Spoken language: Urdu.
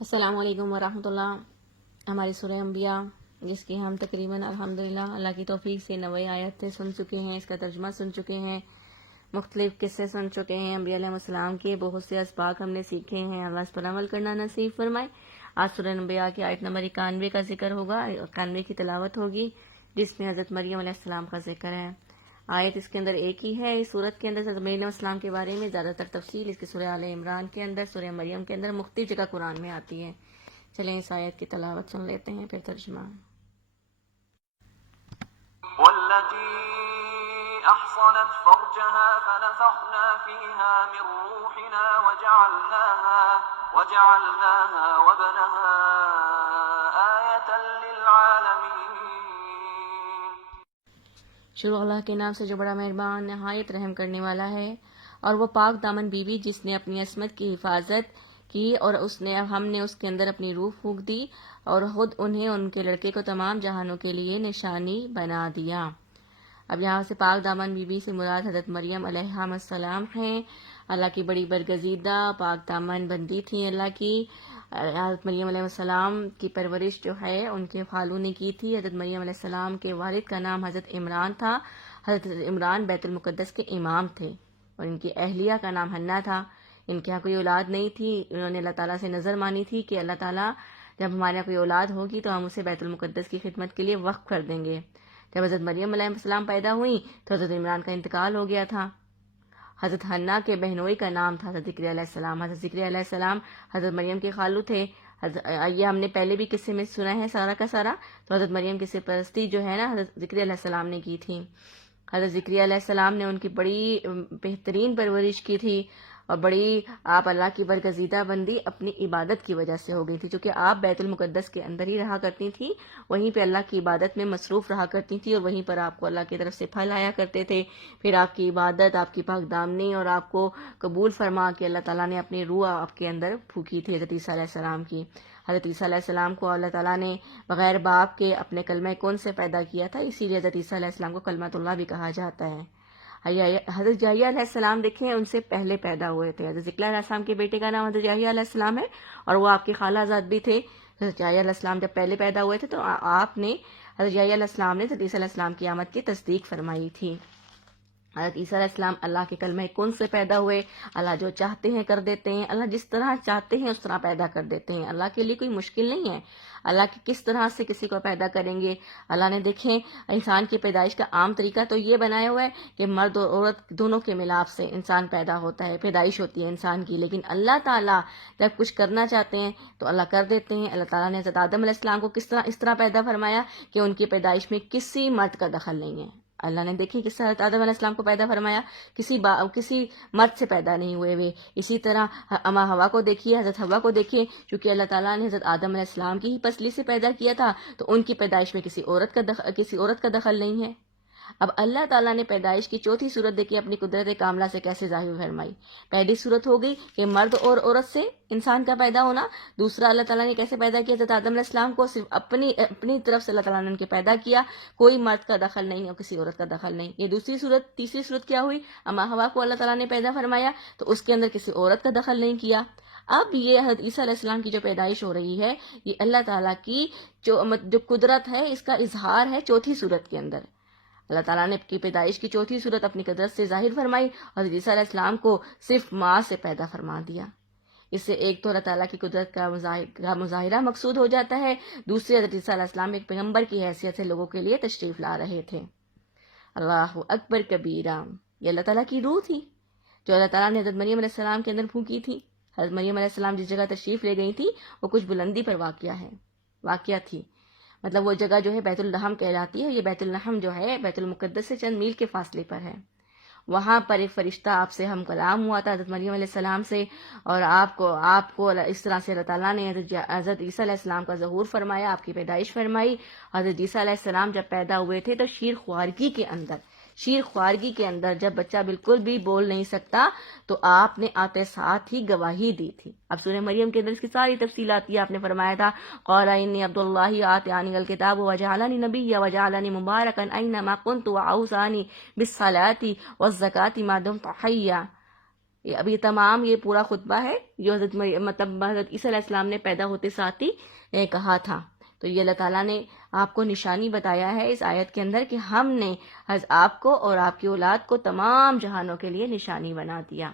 السلام علیکم ورحمۃ اللہ۔ ہماری سورہ انبیاء جس کی ہم تقریباً الحمدللہ اللہ کی توفیق سے 90 آیتیں سن چکے ہیں، اس کا ترجمہ سن چکے ہیں، مختلف قصے سن چکے ہیں، انبیاء علیہ السلام کے بہت سے اسباق ہم نے سیکھے ہیں۔ اللہ اس پر عمل کرنا نصیب فرمائے۔ آج سورہ انبیاء کی آیت نمبر 91 کا ذکر ہوگا، 91 کی تلاوت ہوگی، جس میں حضرت مریم علیہ السلام کا ذکر ہے۔ آیت اس کے اندر ایک ہی ہے۔ اس صورت کے اندر حضرت مریم علیہ السلام کے بارے میں زیادہ تر تفصیل اس کی سورہ آل عمران کے اندر، سورہ مریم کے اندر مختلف جگہ قرآن میں آتی ہے۔ چلیں اس آیت کی تلاوت سن لیتے ہیں، پھر ترجمہ۔ والتي أحصنت فرجها فنفخنا فيها من روحنا وجعلناها وابنها آية للعالمين۔ شروع اللہ کے نام سے جو بڑا مہربان نہایت رحم کرنے والا ہے۔ اور وہ پاک دامن بیوی جس نے اپنی عصمت کی حفاظت کی اور ہم نے اس کے اندر اپنی روح پھونک دی اور خود انہیں ان کے لڑکے کو تمام جہانوں کے لیے نشانی بنا دیا۔ اب یہاں سے پاک دامن بیوی سے مراد حضرت مریم علیہ السلام ہیں۔ اللہ کی بڑی برگزیدہ پاک دامن بندی تھی اللہ کی۔ حضرت مریم علیہ السلام کی پرورش جو ہے ان کے خالو نے کی تھی۔ حضرت مریم علیہ السلام کے والد کا نام حضرت عمران تھا۔ حضرت عمران بیت المقدس کے امام تھے اور ان کی اہلیہ کا نام حنا تھا۔ ان کے یہاں کوئی اولاد نہیں تھی۔ انہوں نے اللہ تعالیٰ سے نظر مانی تھی کہ اللہ تعالیٰ جب ہمارے یہاں کوئی اولاد ہوگی تو ہم اسے بیت المقدس کی خدمت کے لیے وقف کر دیں گے۔ جب حضرت مریم علیہ السلام پیدا ہوئی تو حضرت عمران کا انتقال ہو گیا تھا۔ حضرت حنا کے بہنوئی کا نام تھا حضرت ذکریا علیہ السلام۔ حضرت ذکریا علیہ السلام حضرت مریم کے خالو تھے۔ یہ ہم نے پہلے بھی قصے میں سنا ہے سارا کا سارا۔ تو حضرت مریم کی سرپرستی جو ہے نا حضرت ذکریا علیہ السلام نے کی تھی۔ حضرت ذکریا علیہ السلام نے ان کی بڑی بہترین پرورش کی تھی اور بڑی آپ اللہ کی برگزیدہ بندی اپنی عبادت کی وجہ سے ہو گئی تھی، چونکہ آپ بیت المقدس کے اندر ہی رہا کرتی تھی، وہیں پہ اللہ کی عبادت میں مصروف رہا کرتی تھی اور وہیں پر آپ کو اللہ کی طرف سے پھل آیا کرتے تھے۔ پھر آپ کی عبادت، آپ کی پاک دامنی اور آپ کو قبول فرما کے اللہ تعالیٰ نے اپنی روح آپ کے اندر پھونکی تھی حضرت عیسیٰ علیہ السلام کی۔ حضرت عیسیٰ علیہ السلام کو اللہ تعالیٰ نے بغیر باپ کے اپنے کلمہ کن سے پیدا کیا تھا، اسی لیے حضرت عیسیٰ علیہ السلام کو کلمۃ اللہ بھی کہا جاتا ہے۔ حضرت یحییٰ علیہ السلام دیکھیں ان سے پہلے پیدا ہوئے تھے۔ حضرت ذکریا علیہ السلام کے بیٹے کا نام حضرت یحییٰ علیہ السلام ہے اور وہ آپ کے خالہ زاد بھی تھے۔ حضرت یحییٰ علیہ السلام جب پہلے پیدا ہوئے تھے تو آپ نے حضرت یحییٰ علیہ السلام نے حضرت عیسیٰ علیہ السلام کی آمد کی تصدیق فرمائی تھی۔ حضرت عیسیٰ علیہ السلام اللہ کے کلمہ کن سے پیدا ہوئے۔ اللہ جو چاہتے ہیں کر دیتے ہیں، اللہ جس طرح چاہتے ہیں اس طرح پیدا کر دیتے ہیں۔ اللہ کے لیے کوئی مشکل نہیں ہے۔ اللہ کی کس طرح سے کسی کو پیدا کریں گے۔ اللہ نے دیکھیں انسان کی پیدائش کا عام طریقہ تو یہ بنایا ہوا ہے کہ مرد اور عورت دونوں کے ملاپ سے انسان پیدا ہوتا ہے، پیدائش ہوتی ہے انسان کی، لیکن اللہ تعالیٰ جب کچھ کرنا چاہتے ہیں تو اللہ کر دیتے ہیں۔ اللہ تعالیٰ نے حضرت آدم علیہ السلام کو اس طرح پیدا فرمایا کہ ان کی پیدائش میں کسی مرد کا دخل نہیں ہے۔ اللہ نے دیکھی کس طرح حضرت آدم علیہ السلام کو پیدا فرمایا، کسی مرد سے پیدا نہیں ہوئے ہوئے۔ اسی طرح اما ہوا کو دیکھیے، حضرت ہوا کو دیکھیے، چونکہ اللہ تعالیٰ نے حضرت آدم علیہ السلام کی ہی پسلی سے پیدا کیا تھا تو ان کی پیدائش میں کسی عورت کا دخل نہیں ہے۔ اب اللہ تعالیٰ نے پیدائش کی چوتھی صورت دیکھی اپنی قدرت کاملہ سے کیسے ظاہر فرمائی۔ پہلی صورت ہو گئی کہ مرد اور عورت سے انسان کا پیدا ہونا۔ دوسرا اللہ تعالیٰ نے کیسے پیدا کیا، حضرت آدم علیہ السلام کو صرف اپنی طرف سے اللہ تعالیٰ نے ان کے پیدا کیا، کوئی مرد کا دخل نہیں اور کسی عورت کا دخل نہیں۔ یہ دوسری صورت۔ تیسری صورت کیا ہوئی، اما ہوا کو اللہ تعالیٰ نے پیدا فرمایا تو اس کے اندر کسی عورت کا دخل نہیں کیا۔ اب یہ حضرت عیسیٰ علیہ السلام کی جو پیدائش ہو رہی ہے یہ اللہ تعالیٰ کی جو قدرت ہے اس کا اظہار ہے چوتھی صورت کے اندر۔ اللہ تعالیٰ نے کی پیدائش کی چوتھی صورت اپنی قدرت سے ظاہر فرمائی اور حضرت عیسیٰ علیہ السلام کو صرف ماں سے پیدا فرما دیا۔ اس سے ایک تو اللہ تعالیٰ کی قدرت کا مظاہرہ مقصود ہو جاتا ہے، دوسرے حضرت عیسیٰ علیہ السلام ایک پیغمبر کی حیثیت سے لوگوں کے لیے تشریف لا رہے تھے۔ اللہ اکبر کبیرہ، یہ اللہ تعالیٰ کی روح تھی جو اللہ تعالیٰ نے حضرت مریم علیہ السلام کے اندر پھونکی تھی۔ حضرت مریم علیہ السلام جس جگہ تشریف لے گئی تھی وہ کچھ بلندی پر واقعہ تھی، مطلب وہ جگہ جو ہے بیت الرحم کہلاتی ہے۔ یہ بیت الرحم جو ہے بیت المقدس سے چند میل کے فاصلے پر ہے۔ وہاں پر ایک فرشتہ آپ سے ہم کلام ہوا تھا حضرت مریم علیہ السلام سے، اور آپ کو اس طرح سے اللہ تعالیٰ نے حضرت عیسیٰ علیہ السلام کا ظہور فرمایا، آپ کی پیدائش فرمائی۔ حضرت عیسیٰ علیہ السلام جب پیدا ہوئے تھے تو شیر خوارگی کے اندر جب بچہ بالکل بھی بول نہیں سکتا تو آپ نے آتے ساتھ ہی گواہی دی تھی۔ اب سورہ مریم کے اندر اس کی ساری تفصیلات آپ نے فرمایا تھا، قال انی عبد اللہ آتانی الکتاب وجعلنی نبیا وجعلنی مبارکا اینما کنت واوصانی بالصلاۃ والزکاۃ ما دمت حیا۔ اب یہ تمام یہ پورا خطبہ ہے جو حضرت عیسیٰ علیہ السلام نے پیدا ہوتے ساتھ ہی کہا تھا. تو یہ اللہ تعالیٰ نے آپ کو نشانی بتایا ہے اس آیت کے اندر کہ ہم نے آپ کو اور آپ کی اولاد کو تمام جہانوں کے لیے نشانی بنا دیا.